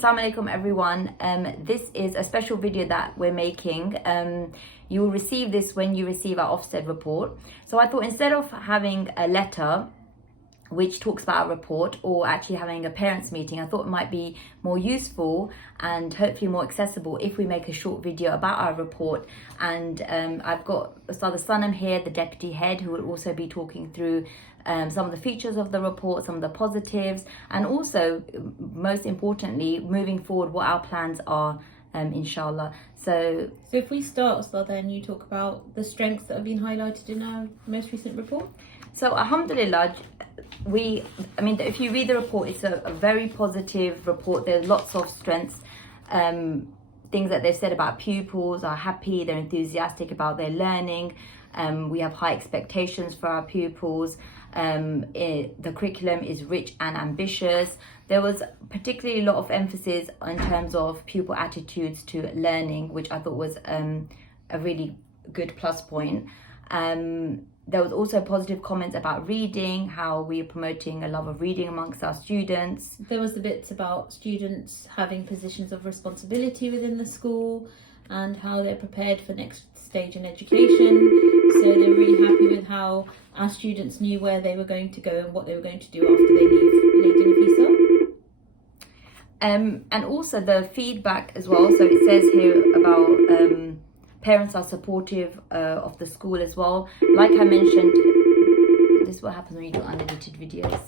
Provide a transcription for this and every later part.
Assalamu alaikum everyone. This is a special video that we're making. You will receive this when you receive our Ofsted report. So I thought instead of having a letter which talks about our report or actually having a parents meeting, I thought it might be more useful and hopefully more accessible if we make a short video about our report. And I've got Ustad Sanam here, the deputy head, who will also be talking through some of the features of the report, some of the positives, and also most importantly moving forward what our plans are, inshallah. So if we start, Ustad, then you talk about the strengths that have been highlighted in our most recent report. So alhamdulillah, if you read the report, it's a very positive report. There's lots of strengths, things that they've said about pupils are happy, they're enthusiastic about their learning. We have high expectations for our pupils. The curriculum is rich and ambitious. There was particularly a lot of emphasis in terms of pupil attitudes to learning, which I thought was a really good plus point. There was also positive comments about reading, how we are promoting a love of reading amongst our students. There was the bits about students having positions of responsibility within the school and how they're prepared for next stage in education. So they're really happy with how our students knew where they were going to go and what they were going to do after they leave Nafisa. And also the feedback as well. So it says here about parents are supportive of the school as well. Like I mentioned, this is what happens when you do unedited videos.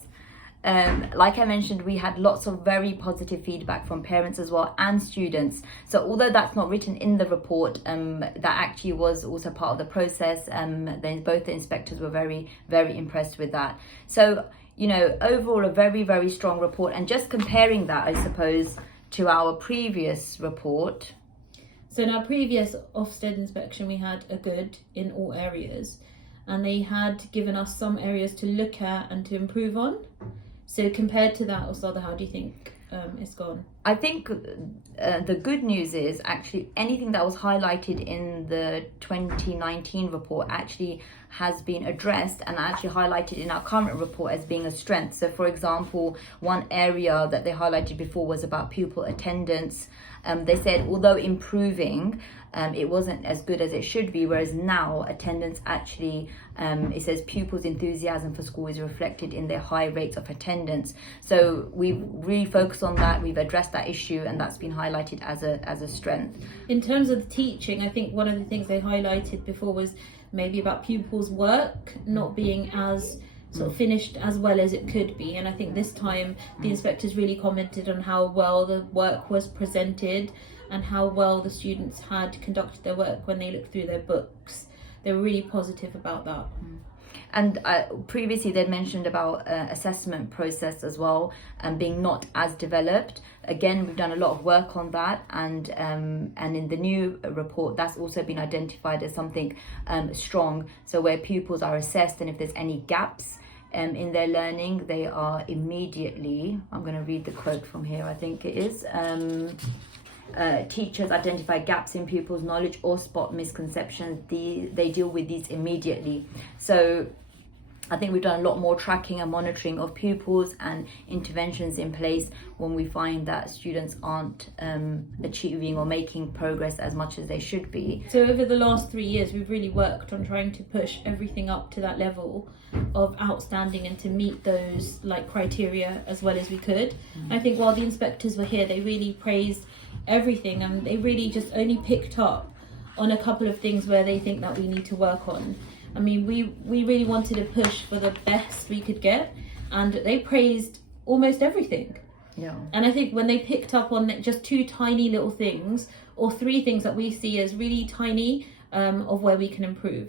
Like I mentioned, we had lots of very positive feedback from parents as well and students. So although that's not written in the report, that actually was also part of the process. Then both the inspectors were very, very impressed with that. So, overall a very, very strong report. And just comparing that, I suppose, to our previous report. So in our previous Ofsted inspection, we had a good in all areas, and they had given us some areas to look at and to improve on. So compared to that, Ustad, how do you think it's gone? I think the good news is actually anything that was highlighted in the 2019 report actually has been addressed and actually highlighted in our current report as being a strength. So for example, one area that they highlighted before was about pupil attendance. They said although improving, it wasn't as good as it should be, whereas now attendance actually, it says pupils' enthusiasm for school is reflected in their high rates of attendance. So we've really focused on that, we've addressed that issue, and that's been highlighted as a strength. In terms of the teaching, I think one of the things they highlighted before was maybe about pupils' work not being as sort of finished as well as it could be, and I think this time the inspectors really commented on how well the work was presented and how well the students had conducted their work when they looked through their books. They were really positive about that. And previously they'd mentioned about assessment process as well, and being not as developed. Again, we've done a lot of work on that, and in the new report that's also been identified as something strong. So where pupils are assessed, and if there's any gaps in their learning, they are immediately, I'm going to read the quote from here, I think it is, teachers identify gaps in pupils' knowledge or spot misconceptions. They deal with these immediately. So I think we've done a lot more tracking and monitoring of pupils and interventions in place when we find that students aren't achieving or making progress as much as they should be. So over the last 3 years, we've really worked on trying to push everything up to that level of outstanding and to meet those criteria as well as we could. I think while the inspectors were here, they really praised everything, and they really just only picked up on a couple of things where they think that we need to work on. I mean, we really wanted to push for the best we could get, and they praised almost everything. Yeah. And I think when they picked up on just 2 tiny little things, or 3 things that we see as really tiny, of where we can improve.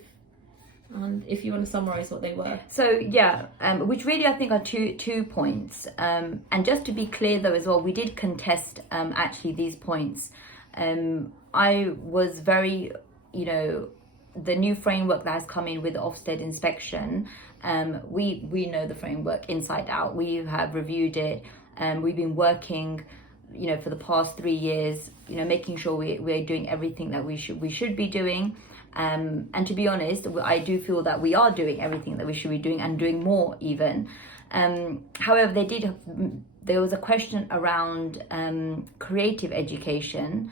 And if you want to summarize what they were. So yeah, which really I think are two points. And just to be clear though as well, we did contest actually these points. I was very, the new framework that has come in with the Ofsted inspection, we know the framework inside out. We have reviewed it, and we've been working, for the past 3 years, making sure we're doing everything that we should be doing. And to be honest, I do feel that we are doing everything that we should be doing and doing more even. However, they did there was a question around creative education,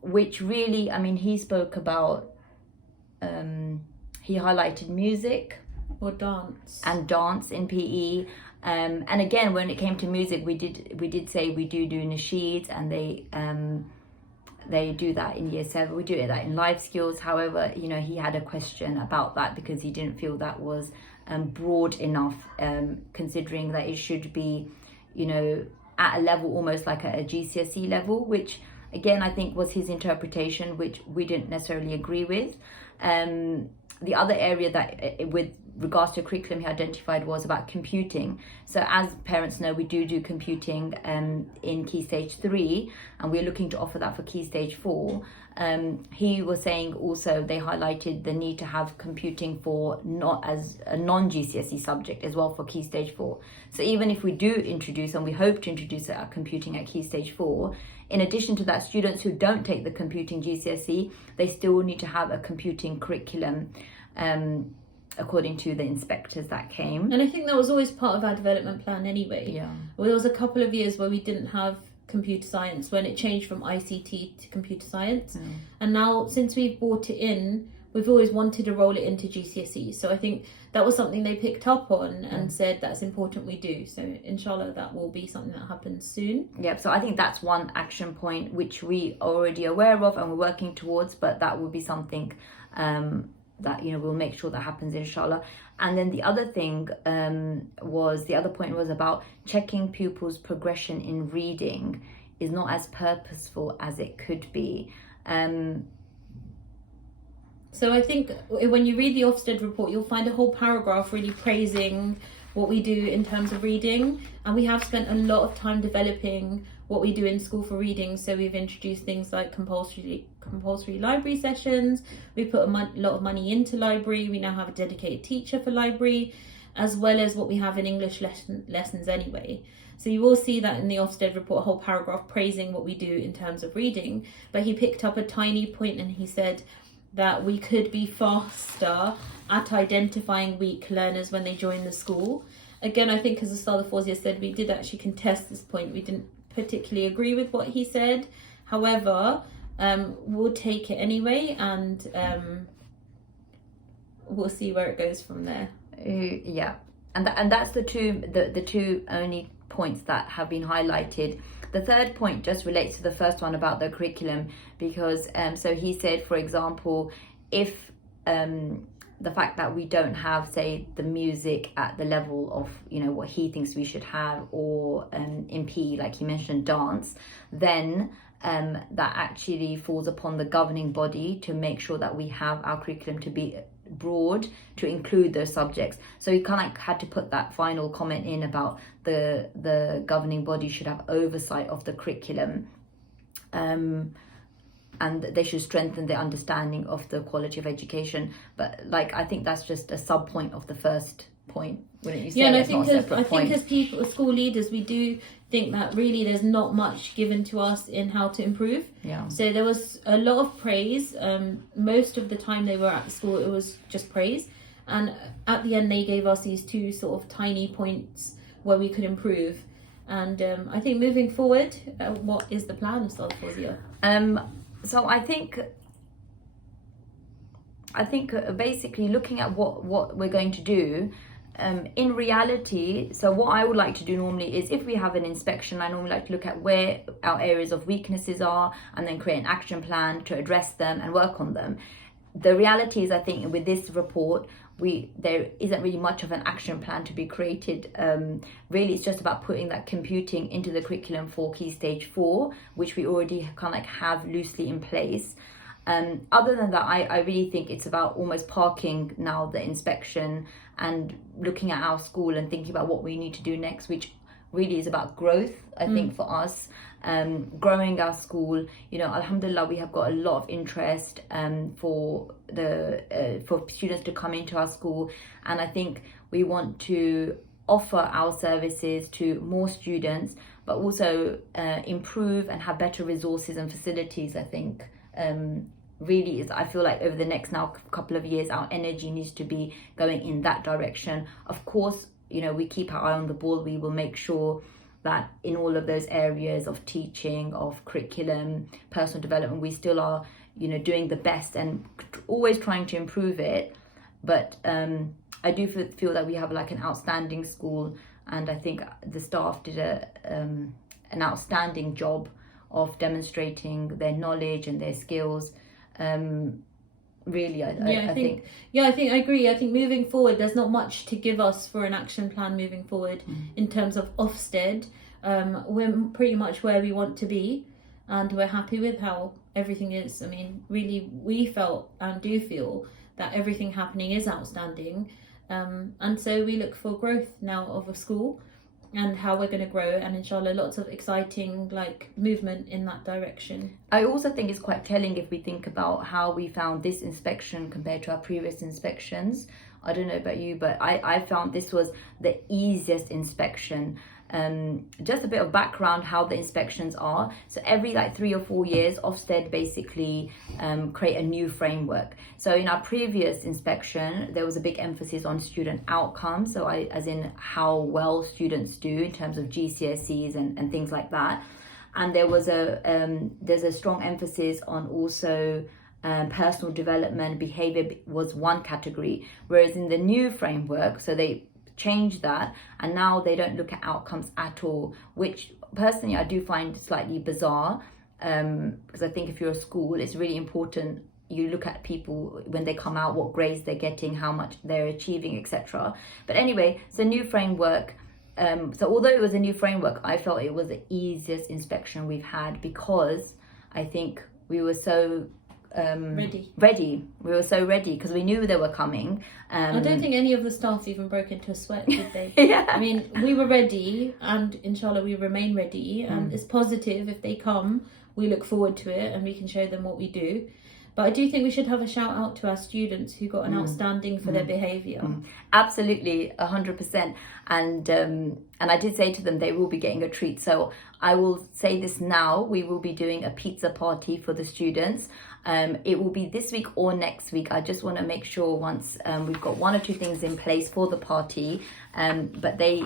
which really, I mean, he spoke about, he highlighted music or dance in PE. And again, when it came to music, we did say we do nasheeds, and they do that in year 7. We do that in life skills. However, you know, he had a question about that because he didn't feel that was broad enough, considering that it should be, you know, at a level almost like a GCSE level, which again I think was his interpretation, which we didn't necessarily agree with. The other area that with regards to curriculum he identified was about computing. So as parents know, we do computing in Key Stage 3, and we're looking to offer that for Key Stage 4. He was saying also they highlighted the need to have computing for not as a non-GCSE subject as well for Key Stage 4. So even if we do introduce, and we hope to introduce computing at Key Stage 4, in addition to that, students who don't take the computing GCSE, they still need to have a computing curriculum, according to the inspectors that came. And I think that was always part of our development plan anyway. Yeah. Well, there was a couple of years where we didn't have computer science when it changed from ICT to computer science. And now, since we've brought it in, we've always wanted to roll it into GCSE. So I think that was something they picked up on and said that's important we do. So inshallah, that will be something that happens soon. Yep, so I think that's one action point which we are already aware of and we're working towards, but that will be something that, you know, we'll make sure that happens, inshallah. And then the other thing the other point was about checking pupils' progression in reading is not as purposeful as it could be. So I think when you read the Ofsted report, you'll find a whole paragraph really praising what we do in terms of reading. And we have spent a lot of time developing what we do in school for reading. So we've introduced things like compulsory library sessions. We put a lot of money into library. We now have a dedicated teacher for library, as well as what we have in English lessons anyway. So you will see that in the Ofsted report, a whole paragraph praising what we do in terms of reading. But he picked up a tiny point and he said that we could be faster at identifying weak learners when they join the school. Again, I think as Ustadh Fawzia said, we did actually contest this point. We didn't particularly agree with what he said. However, we'll take it anyway, and we'll see where it goes from there. Yeah, and that's the two only points that have been highlighted. The third point just relates to the first one about the curriculum, because so he said, for example, if the fact that we don't have, say, the music at the level of, you know, what he thinks we should have, or in PE, like he mentioned, dance, then that actually falls upon the governing body to make sure that we have our curriculum to be broad, to include those subjects. So he kind of had to put that final comment in about the governing body should have oversight of the curriculum, and they should strengthen their understanding of the quality of education. But like, I think that's just a sub point of the first point, wouldn't you say? Yeah, and I think as people, school leaders, we do think that really there's not much given to us in how to improve. Yeah. So there was a lot of praise. Most of the time they were at the school, it was just praise. And at the end, they gave us these two sort of tiny points where we could improve. And I think moving forward, what is the plan, Ustadh Fawzia? So I think basically looking at what we're going to do, in reality, so what I would like to do normally is, if we have an inspection, I normally like to look at where our areas of weaknesses are and then create an action plan to address them and work on them. The reality is, I think with this report, there isn't really much of an action plan to be created. Really, it's just about putting that computing into the curriculum for Key Stage 4, which we already kind of like have loosely in place. Other than that, I really think it's about almost parking now the inspection and looking at our school and thinking about what we need to do next, which really is about growth, I think, for us. Growing our school, you know, alhamdulillah, we have got a lot of interest for students to come into our school, and I think we want to offer our services to more students, but also improve and have better resources and facilities. I think really is, I feel like over the next now couple of years, our energy needs to be going in that direction. Of course, you know, we keep our eye on the ball. We will make sure that in all of those areas of teaching, of curriculum, personal development, we still are, doing the best and always trying to improve it. But I do feel that we have like an outstanding school, and I think the staff did an outstanding job of demonstrating their knowledge and their skills. Really, I think I agree. I think moving forward, there's not much to give us for an action plan moving forward in terms of Ofsted. We're pretty much where we want to be, and we're happy with how everything is. I mean, really, we felt and do feel that everything happening is outstanding, and so we look for growth now of a school and how we're going to grow, and inshallah lots of exciting movement in that direction. I also think it's quite telling if we think about how we found this inspection compared to our previous inspections. I don't know about you, but I found this was the easiest inspection. Just a bit of background how the inspections are. So every 3 or 4 years, Ofsted basically create a new framework. So in our previous inspection, there was a big emphasis on student outcomes. So as in how well students do in terms of GCSEs and things like that. And there was there's a strong emphasis on also personal development. Behavior was one category, whereas in the new framework, so they change that, and now they don't look at outcomes at all, which personally I do find slightly bizarre, because I think if you're a school, it's really important you look at people when they come out, what grades they're getting, how much they're achieving, etc. But anyway, so new framework. So although it was a new framework, I felt it was the easiest inspection we've had, because I think we were so ready. We were so ready because we knew they were coming. I don't think any of the staff even broke into a sweat, did they? Yeah. I mean, we were ready, and inshallah we remain ready, and it's positive if they come. We look forward to it and we can show them what we do. But I do think we should have a shout out to our students who got an outstanding for their behaviour. Absolutely, 100%. And I did say to them they will be getting a treat. So I will say this now, we will be doing a pizza party for the students. It will be this week or next week. I just want to make sure once we've got 1 or 2 things in place for the party. But they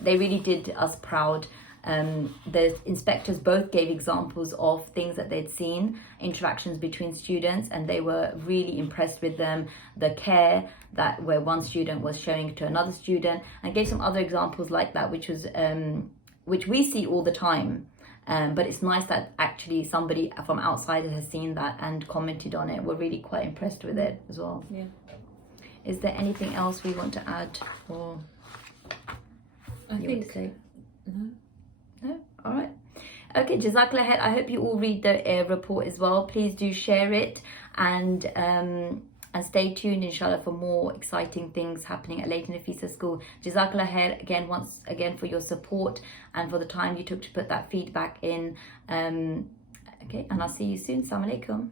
really did us proud. The inspectors both gave examples of things that they'd seen, interactions between students, and they were really impressed with them. The care that where one student was showing to another student, and gave some other examples like that, which was which we see all the time. But it's nice that actually somebody from outside has seen that and commented on it. We're really quite impressed with it as well. Yeah. Is there anything else we want to add, or I think no? No? All right. Okay, Jazakallah khair. I hope you all read the report as well. Please do share it, and stay tuned, inshallah, for more exciting things happening at Leighton Nafisa School. Jazakallah khair again, once again, for your support and for the time you took to put that feedback in. Okay, and I'll see you soon. Assalamu alaikum.